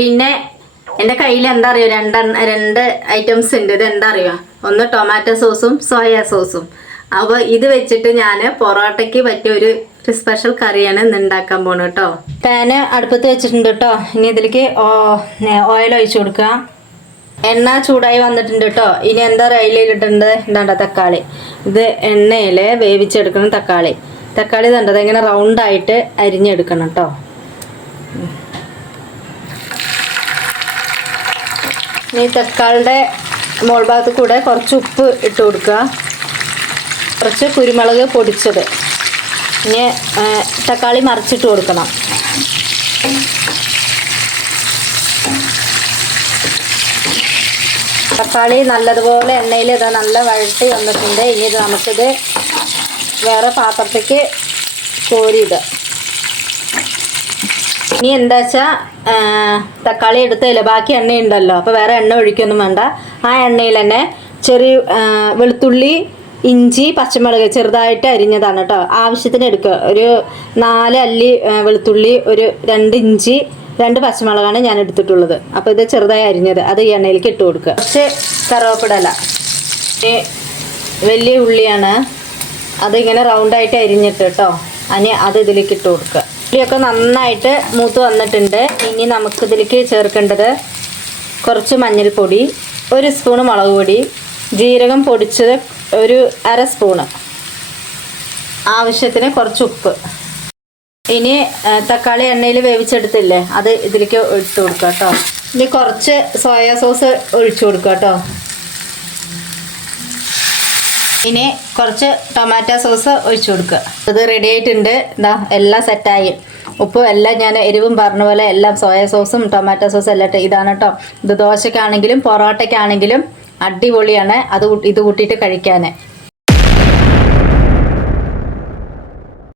പിന്നെ എൻ്റെ കയ്യിൽ എന്താ അറിയോ രണ്ട് ഐറ്റംസ് ഉണ്ട്. ഇത് എന്താ അറിയോ, ഒന്ന് ടൊമാറ്റോ സോസും സോയാ സോസും. അപ്പോൾ ഇത് വെച്ചിട്ട് ഞാൻ പൊറോട്ടയ്ക്ക് പറ്റിയ ഒരു സ്പെഷ്യൽ കറിയാണ് ഇന്ന് ഉണ്ടാക്കാൻ പോണത് കേട്ടോ. പാന് അടുപ്പത്ത് വെച്ചിട്ടുണ്ട് കേട്ടോ. ഇനി ഇതിലേക്ക് ഓയിൽ ഒഴിച്ചു കൊടുക്കുക. എണ്ണ ചൂടായി വന്നിട്ടുണ്ട് കേട്ടോ. ഇനി എന്താ റൈലിലിട്ടുണ്ട് എന്താ തക്കാളി. ഇത് എണ്ണയിൽ വേവിച്ചെടുക്കണം തക്കാളി. തക്കാളി കണ്ടത് ഇങ്ങനെ റൗണ്ടായിട്ട് അരിഞ്ഞെടുക്കണം കേട്ടോ. ഇനി തക്കാളിയുടെ മോൾ ഭാഗത്ത് കൂടെ കുറച്ച് ഉപ്പ് ഇട്ട് കൊടുക്കുക, കുറച്ച് കുരുമുളക് പൊടിച്ചത്. ഇനി തക്കാളി മറിച്ചിട്ട് കൊടുക്കണം. തക്കാളി നല്ലതുപോലെ എണ്ണയിൽ ഇതാ നല്ല വഴട്ടി വന്നിട്ടുണ്ട്. ഇനി ഇത് നമുക്കിത് വേറെ പാത്രത്തേക്ക് കോരിയിടുക. ഇനി എന്താ വെച്ചാൽ തക്കാളി എടുത്തില്ല, ബാക്കി എണ്ണയുണ്ടല്ലോ, അപ്പോൾ വേറെ എണ്ണ ഒഴിക്കൊന്നും വേണ്ട. ആ എണ്ണയിൽ തന്നെ ചെറിയ വെളുത്തുള്ളി, ഇഞ്ചി, പച്ചമുളക് ചെറുതായിട്ട് അരിഞ്ഞതാണ് കേട്ടോ. ആവശ്യത്തിന് എടുക്കുക. ഒരു 4 അല്ലി വെളുത്തുള്ളി, ഒരു 2 ഇഞ്ചി, 2 പച്ചമുളകാണ് ഞാൻ എടുത്തിട്ടുള്ളത്. അപ്പോൾ ഇത് ചെറുതായി അരിഞ്ഞത് അത് ഈ എണ്ണയിലേക്ക് ഇട്ട് കൊടുക്കുക. കുറച്ച് കറിവേപ്പില, വലിയ ഉള്ളിയാണ്, അതിങ്ങനെ റൗണ്ടായിട്ട് അരിഞ്ഞിട്ട് കേട്ടോ. ഇനി അത് ഇതിലേക്ക് ഇട്ട് കൊടുക്കുക. ഉള്ളിയൊക്കെ നന്നായിട്ട് മൂത്ത് വന്നിട്ടുണ്ട്. ഇനി നമുക്കിതിലേക്ക് ചേർക്കേണ്ടത് കുറച്ച് മഞ്ഞൾപ്പൊടി, 1 സ്പൂണ് മുളക് പൊടി, ജീരകം പൊടിച്ചത് ഒരു 1/2 സ്പൂണ്, ആവശ്യത്തിന് കുറച്ച് ഉപ്പ്. ഇനി തക്കാളി എണ്ണയിൽ വേവിച്ചെടുത്തില്ലേ അത് ഇതിലേക്ക് ഇട്ട് കൊടുക്കുക കേട്ടോ. ഇനി കുറച്ച് സോയാ സോസ് ഒഴിച്ചു കൊടുക്കുക കേട്ടോ. ഇനി കുറച്ച് ടൊമാറ്റോ സോസ് ഒഴിച്ചു കൊടുക്കുക. ഇത് റെഡി ആയിട്ടുണ്ട്. എന്താ എല്ലാം സെറ്റായി. ഉപ്പും എല്ലാം ഞാൻ എരിവും പറഞ്ഞ പോലെ എല്ലാം സോയാ സോസും ടൊമാറ്റോ സോസും എല്ലാം ഇതാണ് കേട്ടോ. ഇത് ദോശക്കാണെങ്കിലും പൊറോട്ടയ്ക്കാണെങ്കിലും അടിപൊളിയാണ്. ഇത് കൂട്ടിയിട്ട് കഴിക്കാൻ.